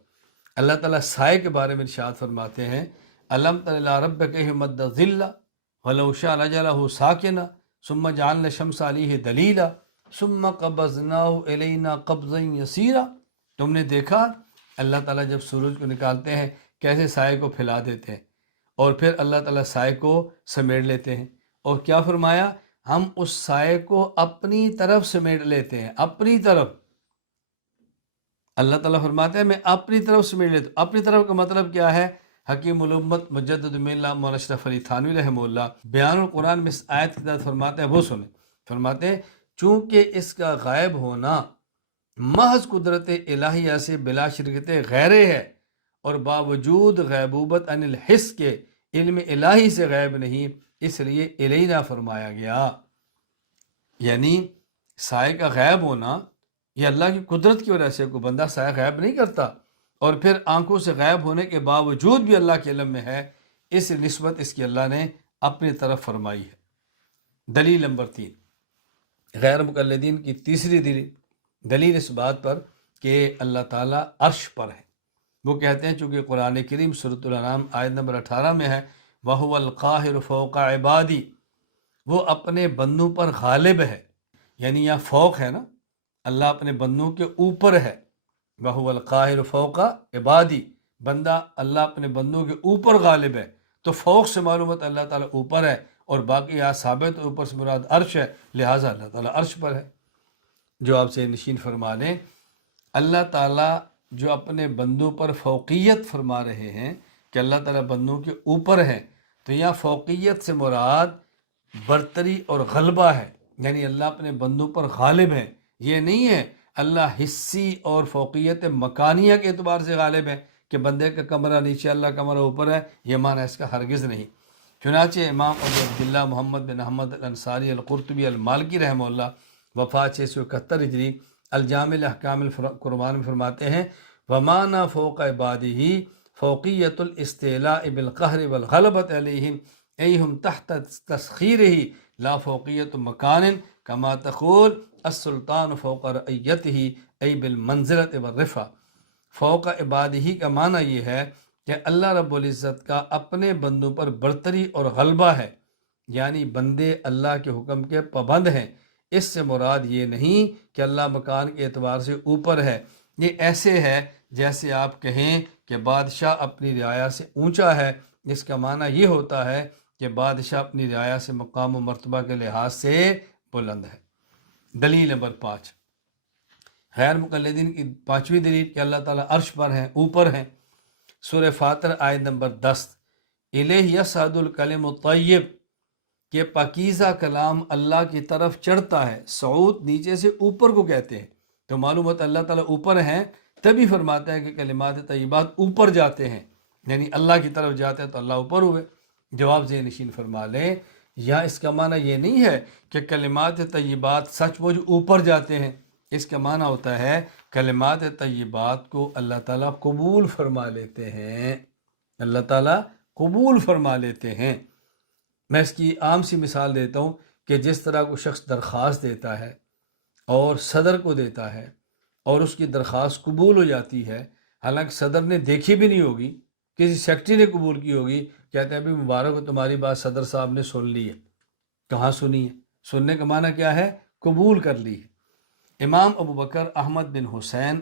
اللہ تعالیٰ سائے کے بارے میں ارشاد فرماتے ہیں، الم تر الی ربک مد الظل ولو شاء لجعلہ ساکنا ثم جعلنا الشمس علیہ دلیلا ثم قبضناہ الینا قبضا یسیرا۔ تم نے دیکھا اللہ تعالیٰ جب سورج کو نکالتے ہیں کیسے سائے کو پھیلا دیتے ہیں، اور پھر اللہ تعالیٰ سائے کو سمیٹ لیتے ہیں، اور کیا فرمایا، ہم اس سائے کو اپنی طرف سمیٹ لیتے ہیں، اپنی طرف۔ اللہ تعالیٰ فرماتے ہیں میں اپنی طرف سمیٹ لیتا ہوں۔ اپنی طرف کا مطلب کیا ہے؟ حکیم الامت مجدد ملہ مولانا اشرف علی تھانوی رحمہ اللہ بیان القرآن میں اس آیت کی طرف فرماتے ہیں، وہ سنیں۔ فرماتے ہیں چونکہ اس کا غائب ہونا محض قدرت الہیہ سے بلا شرکت غیرے ہے، اور باوجود غیبوبت عن الحس کے علم الہی سے غیب نہیں، اس لیے الینا فرمایا گیا۔ یعنی سائے کا غائب ہونا یہ اللہ کی قدرت کی وجہ سے، کوئی بندہ سایہ غائب نہیں کرتا، اور پھر آنکھوں سے غائب ہونے کے باوجود بھی اللہ کے علم میں ہے، اس نسبت اس کی اللہ نے اپنی طرف فرمائی ہے۔ دلیل نمبر 3، غیر مقلدین کی تیسری دلیل اس بات پر کہ اللہ تعالیٰ عرش پر ہے۔ وہ کہتے ہیں چونکہ قرآن کریم سورۃ الانعام آیت نمبر 18 میں ہے، وَهُوَ الْقَاهِرُ فَوْقَ عِبَادِهِ، وہ اپنے بندوں پر غالب ہے، یعنی یہاں فوق ہے نا، اللہ اپنے بندوں کے اوپر ہے۔ وَهُوَ الْقَاهِرُ فَوْقَ عِبَادِهِ، بندہ اللہ اپنے بندوں کے اوپر غالب ہے، تو فوق سے معلومات اللہ تعالیٰ اوپر ہے، اور باقی یہاں ثابت اوپر سے مراد عرش ہے، لہٰذا اللہ تعالیٰ عرش پر ہے۔ جو آپ سے نشین فرما لیں، اللہ تعالیٰ جو اپنے بندوں پر فوقیت فرما رہے ہیں کہ اللہ تعالیٰ بندوں کے اوپر ہے، تو یہاں فوقیت سے مراد برتری اور غلبہ ہے، یعنی اللہ اپنے بندوں پر غالب ہے۔ یہ نہیں ہے اللہ حصی اور فوقیت مکانیہ کے اعتبار سے غالب ہے کہ بندے کا کمرہ نیچے اللہ کا کمرہ اوپر ہے، یہ معنی اس کا ہرگز نہیں۔ چنانچہ امام ابو عبداللہ محمد بن احمد الانصاری القرطبی المالکی رحمہ اللہ وفات 671 ہجری الجامع الاحکام القرآن میں فرماتے ہیں، وَمَانَا فَوْقَ عِبَادِهِ فَوْقِيَّةُ الْإِسْتِعْلَاءِ بِالْقَهْرِ وَالْغَلَبَةِ عَلَيْهِمْ أَيْهُمْ تَحْتَ تَسْخِيرِهِ لَا فَوْقِيَّةُ مَكَانٍ كَمَا تَقُولُ السُّلْطَانُ فَوْقَ رَعِيَّتِهِ أَيْ بِالْمَنزِلَةِ وَالرِّفْعَةِ۔ فوق عبادہ کا معنی یہ ہے کہ اللہ رب العزت کا اپنے بندوں پر برتری اور غلبہ ہے، یعنی بندے اللہ کے حکم کے پابند ہیں۔ اس سے مراد یہ نہیں کہ اللہ مکان کے اعتبار سے اوپر ہے، یہ ایسے ہے جیسے آپ کہیں کہ بادشاہ اپنی رعایا سے اونچا ہے، اس کا معنی یہ ہوتا ہے کہ بادشاہ اپنی رعایا سے مقام و مرتبہ کے لحاظ سے بلند ہے۔ دلیل نمبر 5، غیر مقلدین کی پانچویں دلیل کہ اللہ تعالیٰ عرش پر ہیں، اوپر ہیں۔ سورہ فاطر آیت نمبر 10، الیہ یصعد الکلم الطیب، کہ پاکیزہ کلام اللہ کی طرف چڑھتا ہے۔ صعود نیچے سے اوپر کو کہتے ہیں، تو معلومات اللہ تعالیٰ اوپر ہیں، تبھی فرماتا ہے کہ کلمات طیبات اوپر جاتے ہیں، یعنی اللہ کی طرف جاتے ہیں تو اللہ اوپر ہوئے۔ جواب ذہن نشین فرما لیں، یا اس کا معنی یہ نہیں ہے کہ کلمات طیبات سچ مچ اوپر جاتے ہیں، اس کا معنی ہوتا ہے کلمات طیبات کو اللہ تعالیٰ قبول فرما لیتے ہیں، اللہ تعالیٰ قبول فرما لیتے ہیں۔ میں اس کی عام سی مثال دیتا ہوں کہ جس طرح کوئی شخص درخواست دیتا ہے اور صدر کو دیتا ہے اور اس کی درخواست قبول ہو جاتی ہے، حالانکہ صدر نے دیکھی بھی نہیں ہوگی، کسی سیکرٹری نے قبول کی ہوگی، کہتے ہیں ابھی مبارک ہو تمہاری بات صدر صاحب نے سن لی ہے۔ کہاں سنی ہے؟ سننے کا معنی کیا ہے؟ قبول کر لی ہے۔ امام ابو بکر احمد بن حسین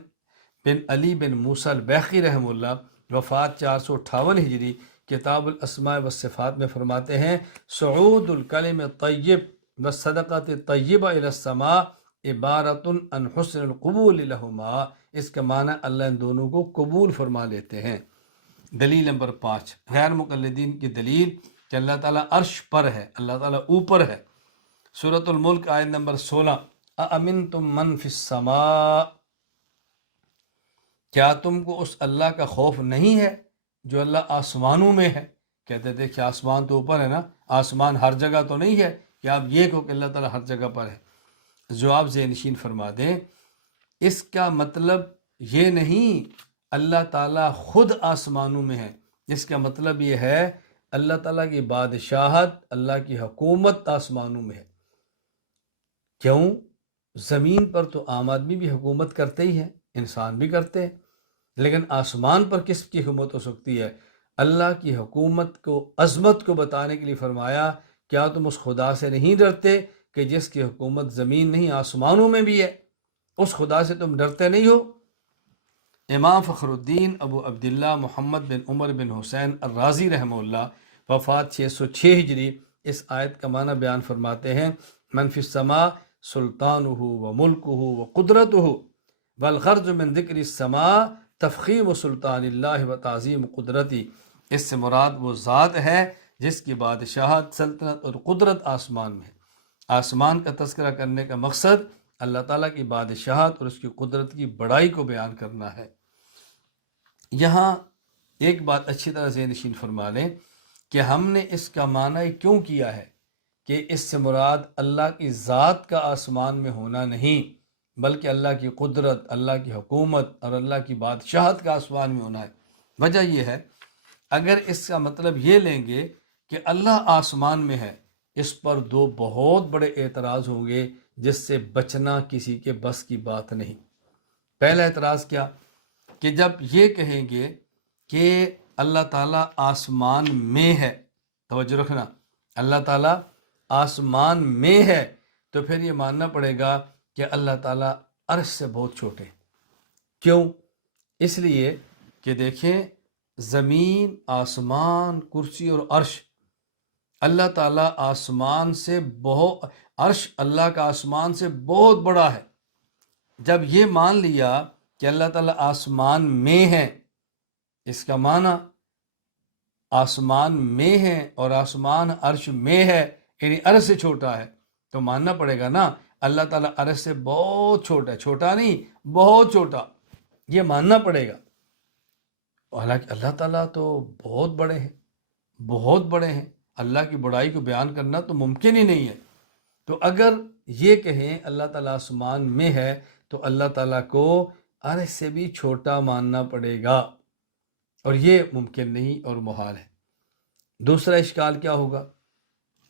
بن علی بن موسیٰ البیخی رحمہ اللہ وفات 458 ہجری کتاب الاسماء والصفات میں فرماتے ہیں، صعود الکلم الطیب والصدقۃ الطیبہ الی السماء عبارت عن حسن القبول لہما، اس کا معنی اللہ ان دونوں کو قبول فرما لیتے ہیں۔ دلیل نمبر 5، غیر مقلدین کی دلیل کہ اللہ تعالیٰ عرش پر ہے، اللہ تعالیٰ اوپر ہے۔ سورۃ الملک آیت نمبر 16، اَأَمِنْتُم مَّن فِي السَّمَاءِ، کیا تم کو اس اللہ کا خوف نہیں ہے جو اللہ آسمانوں میں ہے؟ کہتے تھے کہ آسمان تو اوپر ہے نا، آسمان ہر جگہ تو نہیں ہے کہ آپ یہ کہو کہ اللہ تعالیٰ ہر جگہ پر ہے۔ جواب ذہن نشین فرما دیں، اس کا مطلب یہ نہیں اللہ تعالیٰ خود آسمانوں میں ہے، اس کا مطلب یہ ہے اللہ تعالیٰ کی بادشاہت، اللہ کی حکومت آسمانوں میں ہے۔ کیوں؟ زمین پر تو عام آدمی بھی حکومت کرتے ہی ہیں، انسان بھی کرتے ہیں، لیکن آسمان پر کس کی حکومت ہو سکتی ہے؟ اللہ کی حکومت کو، عظمت کو بتانے کے لیے فرمایا کیا تم اس خدا سے نہیں ڈرتے کہ جس کی حکومت زمین نہیں آسمانوں میں بھی ہے؟ اس خدا سے تم ڈرتے نہیں ہو؟ امام فخر الدین ابو عبداللہ محمد بن عمر بن حسین الرازی رحمہ اللہ، وفات 606 ہجری، اس آیت کا معنی بیان فرماتے ہیں، من فی السماء سلطانہ و ملکہ و قدرتہ، والغرض من ذکر السماء تفخیم سلطان اللہ و تعظیم قدرتی، اس سے مراد وہ ذات ہے جس کی بادشاہت، سلطنت اور قدرت آسمان میں ہے۔ آسمان کا تذکرہ کرنے کا مقصد اللہ تعالیٰ کی بادشاہت اور اس کی قدرت کی بڑائی کو بیان کرنا ہے۔ یہاں ایک بات اچھی طرح ذہن نشین فرما لیں کہ ہم نے اس کا معنی کیوں کیا ہے کہ اس سے مراد اللہ کی ذات کا آسمان میں ہونا نہیں، بلکہ اللہ کی قدرت، اللہ کی حکومت اور اللہ کی بادشاہت کا آسمان میں ہونا ہے۔ وجہ یہ ہے، اگر اس کا مطلب یہ لیں گے کہ اللہ آسمان میں ہے، اس پر دو بہت بڑے اعتراض ہوں گے جس سے بچنا کسی کے بس کی بات نہیں۔ پہلا اعتراض کیا کہ جب یہ کہیں گے کہ اللہ تعالیٰ آسمان میں ہے، توجہ رکھنا، اللہ تعالیٰ آسمان میں ہے، تو پھر یہ ماننا پڑے گا کہ اللہ تعالیٰ عرش سے بہت چھوٹے ہیں۔ کیوں؟ اس لیے کہ دیکھیں، زمین، آسمان، کرسی اور عرش، اللہ تعالیٰ آسمان سے بہت، عرش اللہ کا آسمان سے بہت بڑا ہے۔ جب یہ مان لیا کہ اللہ تعالیٰ آسمان میں ہے، اس کا معنی آسمان میں ہے اور آسمان عرش میں ہے، یعنی عرش سے چھوٹا ہے، تو ماننا پڑے گا نا اللہ تعالیٰ عرش سے بہت چھوٹا ہے، چھوٹا نہیں بہت چھوٹا، یہ ماننا پڑے گا۔ حالانکہ اللہ تعالیٰ تو بہت بڑے ہیں، بہت بڑے ہیں، اللہ کی بڑائی کو بیان کرنا تو ممکن ہی نہیں ہے۔ تو اگر یہ کہیں اللہ تعالیٰ آسمان میں ہے تو اللہ تعالیٰ کو عرش سے بھی چھوٹا ماننا پڑے گا، اور یہ ممکن نہیں اور محال ہے۔ دوسرا اشکال کیا ہوگا؟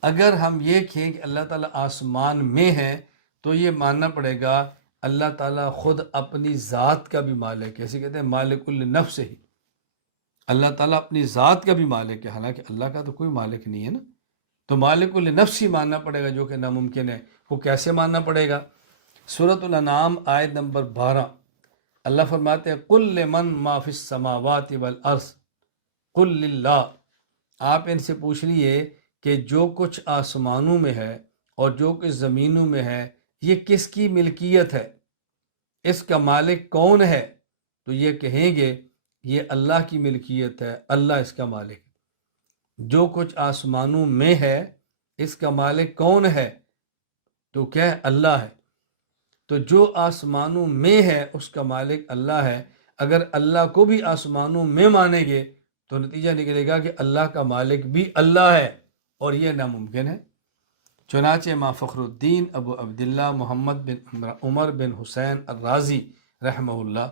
اگر ہم یہ کہیں کہ اللہ تعالیٰ آسمان میں ہے تو یہ ماننا پڑے گا اللہ تعالیٰ خود اپنی ذات کا بھی مالک ہے، ایسے کہتے ہیں مالک النفس ہی، اللہ تعالیٰ اپنی ذات کا بھی مالک ہے، حالانکہ اللہ کا تو کوئی مالک نہیں ہے نا، تو مالک النفس ہی ماننا پڑے گا، جو کہ ناممکن ہے۔ وہ کیسے ماننا پڑے گا؟ سورۃ الانعام آیت نمبر 12، اللہ فرماتے ہیں قُلْ لِمَن مَا فِي السَّمَاوَاتِ وَالْأَرْضِ قُلْ لِلَّهِ، آپ ان سے پوچھ لیے کہ جو کچھ آسمانوں میں ہے اور جو کچھ زمینوں میں ہے یہ کس کی ملکیت ہے، اس کا مالک کون ہے؟ تو یہ کہیں گے یہ اللہ کی ملکیت ہے، اللہ اس کا مالک ہے۔ جو کچھ آسمانوں میں ہے اس کا مالک کون ہے؟ تو کیا ہے؟ اللہ ہے۔ تو جو آسمانوں میں ہے اس کا مالک اللہ ہے۔ اگر اللہ کو بھی آسمانوں میں مانیں گے تو نتیجہ نکلے گا کہ اللہ کا مالک بھی اللہ ہے، اور یہ ناممکن ہے۔ چنانچہ امام فخر الدین ابو عبداللہ محمد بن عمر بن حسین الرازی رحمہ اللہ،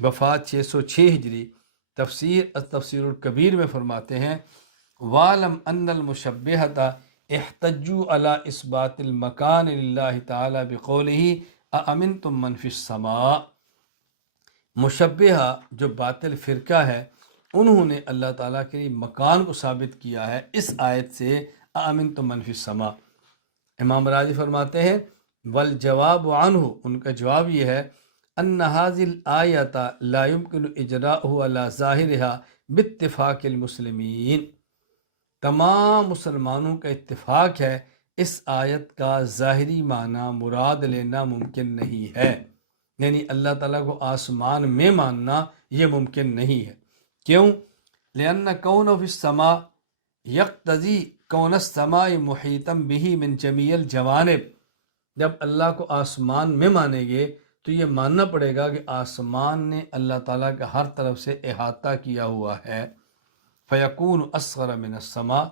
وفات 606 ہجری، تفسیر الکبیر میں فرماتے ہیں وَعْلَمْ أَنَّ الْمُشَبِّهَةَ احتجوا على اثبات المکان للہ تعالی بقولہ اَأَمِنْتُم مَّن فِي السَّمَاءِ، مشبہہ جو باطل فرقہ ہے انہوں نے اللہ تعالیٰ کے لیے مکان کو ثابت کیا ہے اس آیت سے اَأَمِنْتُم مَّن فِي السَّمَاءِ۔ امام راضی فرماتے ہیں والجواب عنہ، ان کا جواب یہ ہے ان هذه الآیۃ لا يمکن اجراؤہ علی ظاہرہا باتفاق المسلمین، تمام مسلمانوں کا اتفاق ہے اس آیت کا ظاہری معنی مراد لینا ممکن نہیں ہے، یعنی اللہ تعالیٰ کو آسمان میں ماننا یہ ممکن نہیں ہے۔ کیوں؟ لأن کون فی السماء یقتضی کون السماء محیطا به من جمیع الجوانب، جب اللہ کو آسمان میں مانیں گے تو یہ ماننا پڑے گا کہ آسمان نے اللہ تعالیٰ کا ہر طرف سے احاطہ کیا ہوا ہے۔ فیکون اصغر من السماء،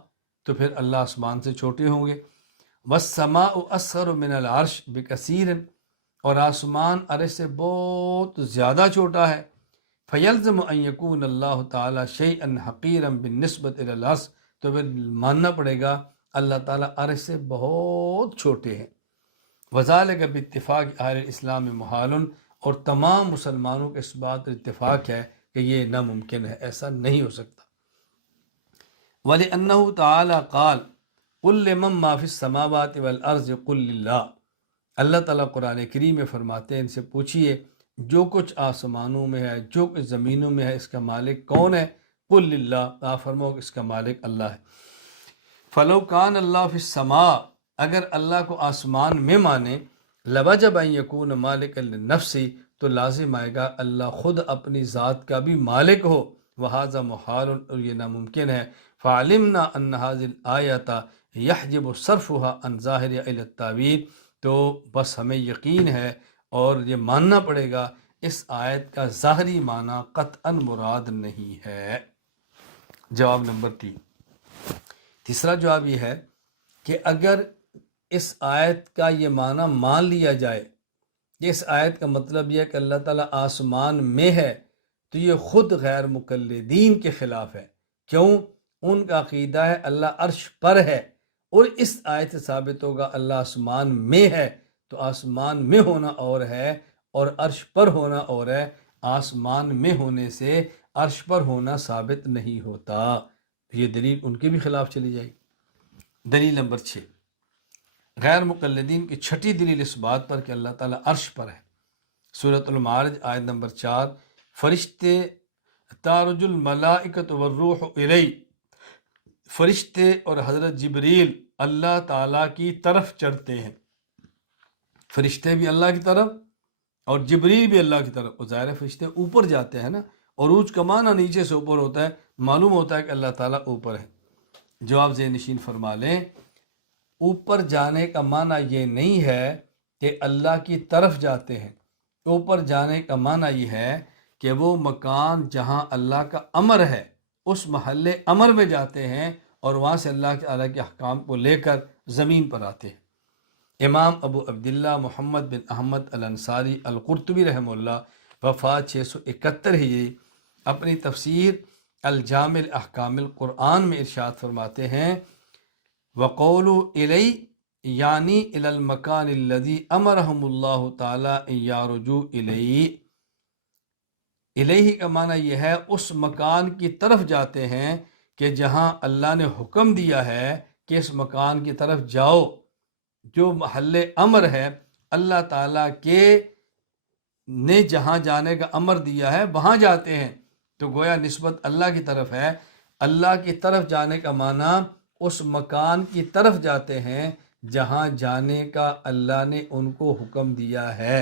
تو پھر اللہ آسمان سے چھوٹے ہوں گے۔ والسماء اصغر من العرش بکثیر، اور آسمان عرش سے بہت زیادہ چھوٹا ہے۔ فیلزم ان یکون اللہ تعالیٰ شیئا حقیرا بالنسبۃ الی العرش، تو پھر ماننا پڑے گا اللہ تعالیٰ عرش سے بہت چھوٹے ہیں۔ وذالک باتفاق اہل الاسلام محال، اور تمام مسلمانوں کے اس بات پر اتفاق ہے کہ یہ ناممکن ہے، ایسا نہیں ہو سکتا۔ وَلِأَنَّهُ تَعَالَى قال قُلْ لِمَن مَّا فِي السَّمَاوَاتِ وَالْأَرْضِ قُلْ لِلَّهِ، اللہ تعالیٰ قرآن کریم میں فرماتے ہیں ان سے پوچھئے جو کچھ آسمانوں میں ہے، جو کچھ زمینوں میں ہے، اس کا مالک کون ہے؟ قُلْ لِلَّهِ، آپ فرماؤ کہ اس کا مالک اللہ ہے۔ فَلَوْ كَانَ اللَّهُ فِي السَّمَاءِ، اگر اللہ کو آسمان میں مانے، لَوَجَبَ أَن يَكُونَ مَالِكًا لِلنَّفْسِ، تو لازم آئے گا اللہ خود اپنی ذات کا بھی مالک ہو۔ وَهَذَا مُحَالٌ، اور یہ ناممکن ہے۔ فَعَلِمْنَا أَنَّ هَذِهِ الْآيَةَ يَحْجِبُ صَرْفُهَا عَنْ ظَاهِرِهَا إِلَى التَّأْوِيلِ، تو بس ہمیں یقین ہے اور یہ ماننا پڑے گا اس آیت کا ظاہری معنی قطعاً مراد نہیں ہے۔ جواب نمبر 3، تیسرا جواب یہ ہے کہ اگر اس آیت کا یہ معنی مان لیا جائے کہ اس آیت کا مطلب یہ ہے کہ اللہ تعالیٰ آسمان میں ہے، تو یہ خود غیر مقلدین کے خلاف ہے۔ کیوں؟ ان کا عقیدہ ہے اللہ عرش پر ہے، اور اس آیت سے ثابت ہوگا اللہ آسمان میں ہے، تو آسمان میں ہونا اور ہے اور عرش پر ہونا اور ہے۔ آسمان میں ہونے سے عرش پر ہونا ثابت نہیں ہوتا، یہ دلیل ان کے بھی خلاف چلی جائے گی۔ دلیل نمبر 6، غیر مقلدین کی چھٹی دلیل اس بات پر کہ اللہ تعالیٰ عرش پر ہے۔ سورۃ المعارج آیت نمبر 4، فرشتے تعرج الملائکۃ والروح الیہ، فرشتے اور حضرت جبریل اللہ تعالیٰ کی طرف چڑھتے ہیں۔ فرشتے بھی اللہ کی طرف اور جبریل بھی اللہ کی طرف، اور ظاہر فرشتے اوپر جاتے ہیں نا، عروج کا معنی نیچے سے اوپر ہوتا ہے، معلوم ہوتا ہے کہ اللہ تعالیٰ اوپر ہے۔ جواب ذہن نشین فرما لیں، اوپر جانے کا معنی یہ نہیں ہے کہ اللہ کی طرف جاتے ہیں، اوپر جانے کا معنی یہ ہے کہ وہ مکان جہاں اللہ کا امر ہے اس محل امر میں جاتے ہیں اور وہاں سے اللہ تعالیٰ کے احکام کو لے کر زمین پر آتے ہیں۔ امام ابو عبداللہ محمد بن احمد الانصاری القرطبی رحمہ اللہ وفات 671 ہجری اپنی تفسیر الجامع احکام القرآن میں ارشاد فرماتے ہیں، وَقَوْلُ إِلَيْ یعنی إِلَى الْمَكَانِ الَّذِي أَمَرَهُمُ اللَّهُ تَعَالَىٰ أَن يَعْرُجُوا إِلَيْهِ، الہی کا معنی یہ ہے اس مکان کی طرف جاتے ہیں کہ جہاں اللہ نے حکم دیا ہے کہ اس مکان کی طرف جاؤ، جو محل امر ہے اللہ تعالیٰ کے نے جہاں جانے کا امر دیا ہے وہاں جاتے ہیں، تو گویا نسبت اللہ کی طرف ہے۔ اللہ کی طرف جانے کا معنی اس مکان کی طرف جاتے ہیں جہاں جانے کا اللہ نے ان کو حکم دیا ہے۔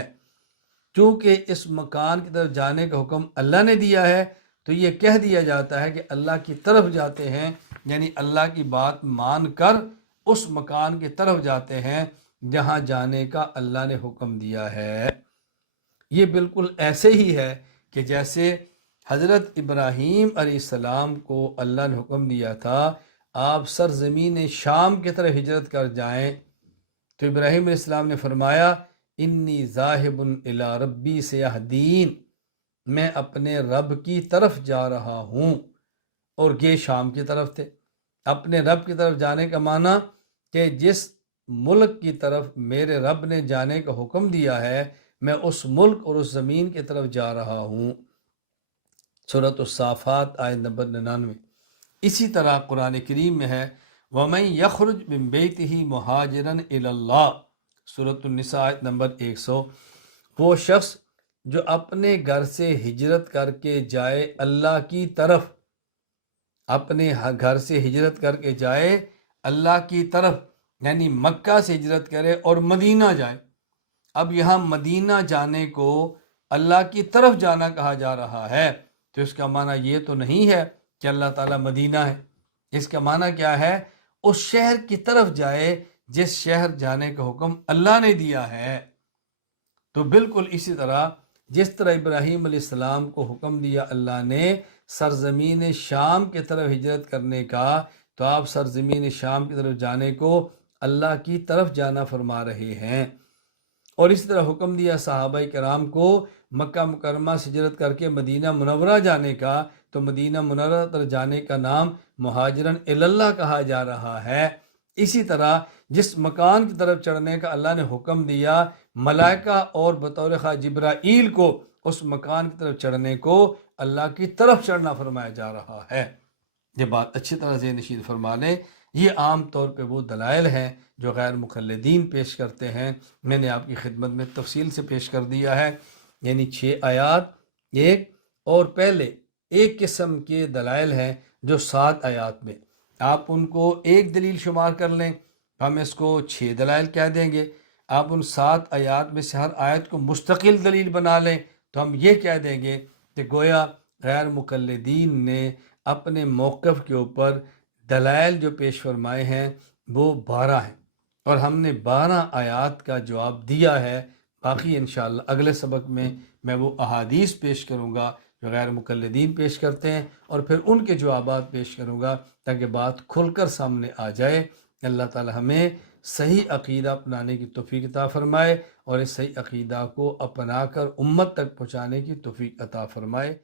چونکہ اس مکان کی طرف جانے کا حکم اللہ نے دیا ہے تو یہ کہہ دیا جاتا ہے کہ اللہ کی طرف جاتے ہیں، یعنی اللہ کی بات مان کر اس مکان کی طرف جاتے ہیں جہاں جانے کا اللہ نے حکم دیا ہے۔ یہ بالکل ایسے ہی ہے کہ جیسے حضرت ابراہیم علیہ السلام کو اللہ نے حکم دیا تھا آپ سرزمین شام کی طرف ہجرت کر جائیں، تو ابراہیم علیہ السلام نے فرمایا انی ذاہب الی ربی سیہدین، میں اپنے رب کی طرف جا رہا ہوں، اور یہ شام کی طرف تھے۔ اپنے رب کی طرف جانے کا معنی کہ جس ملک کی طرف میرے رب نے جانے کا حکم دیا ہے میں اس ملک اور اس زمین کی طرف جا رہا ہوں۔ سورۃ الصافات آیت نمبر 99۔ اسی طرح قرآن کریم میں ہے وَمَن يَخْرُجْ مِن بَيْتِهِ مُهَاجِرًا إِلَى اللَّهِ، سورۃ النساء آیت نمبر 100۔ وہ شخص جو اپنے گھر سے ہجرت کر کے جائے اللہ کی طرف، اپنے گھر سے ہجرت کر کے جائے اللہ کی طرف، یعنی مکہ سے ہجرت کرے اور مدینہ جائے۔ اب یہاں مدینہ جانے کو اللہ کی طرف جانا کہا جا رہا ہے، تو اس کا معنی یہ تو نہیں ہے کہ اللہ تعالیٰ مدینہ ہے۔ اس کا معنی کیا ہے؟ اس شہر کی طرف جائے جس شہر جانے کا حکم اللہ نے دیا ہے۔ تو بالکل اسی طرح جس طرح ابراہیم علیہ السلام کو حکم دیا اللہ نے سرزمین شام کی طرف ہجرت کرنے کا، تو آپ سرزمین شام کی طرف جانے کو اللہ کی طرف جانا فرما رہے ہیں۔ اور اسی طرح حکم دیا صحابہ کرام کو مکہ مکرمہ سے ہجرت کر کے مدینہ منورہ جانے کا، تو مدینہ منورہ طرف جانے کا نام مہاجرن اللہ کہا جا رہا ہے۔ اسی طرح جس مکان کی طرف چڑھنے کا اللہ نے حکم دیا ملائکہ اور بطور خواہ جبرائیل کو اس مکان کی طرف چڑھنے کو اللہ کی طرف چڑھنا فرمایا جا رہا ہے۔ یہ بات اچھی طرح سے نشین فرما لیں۔ یہ عام طور پہ وہ دلائل ہیں جو غیر مقلدین پیش کرتے ہیں۔ میں نے آپ کی خدمت میں تفصیل سے پیش کر دیا ہے، یعنی 6 آیات ایک، اور پہلے ایک قسم کے دلائل ہیں جو 7 آیات میں، آپ ان کو ایک دلیل شمار کر لیں، ہم اس کو 6 دلائل کہہ دیں گے۔ آپ ان 7 آیات میں سے ہر آیت کو مستقل دلیل بنا لیں تو ہم یہ کہہ دیں گے کہ گویا غیر مقلدین نے اپنے موقف کے اوپر دلائل جو پیش فرمائے ہیں وہ 12 ہیں، اور ہم نے 12 آیات کا جواب دیا ہے۔ باقی انشاءاللہ اگلے سبق میں وہ احادیث پیش کروں گا جو غیر مقلدین پیش کرتے ہیں، اور پھر ان کے جوابات پیش کروں گا تاکہ بات کھل کر سامنے آ جائے۔ اللہ تعالی ہمیں صحیح عقیدہ اپنانے کی توفیق عطا فرمائے، اور اس صحیح عقیدہ کو اپنا کر امت تک پہنچانے کی توفیق عطا فرمائے۔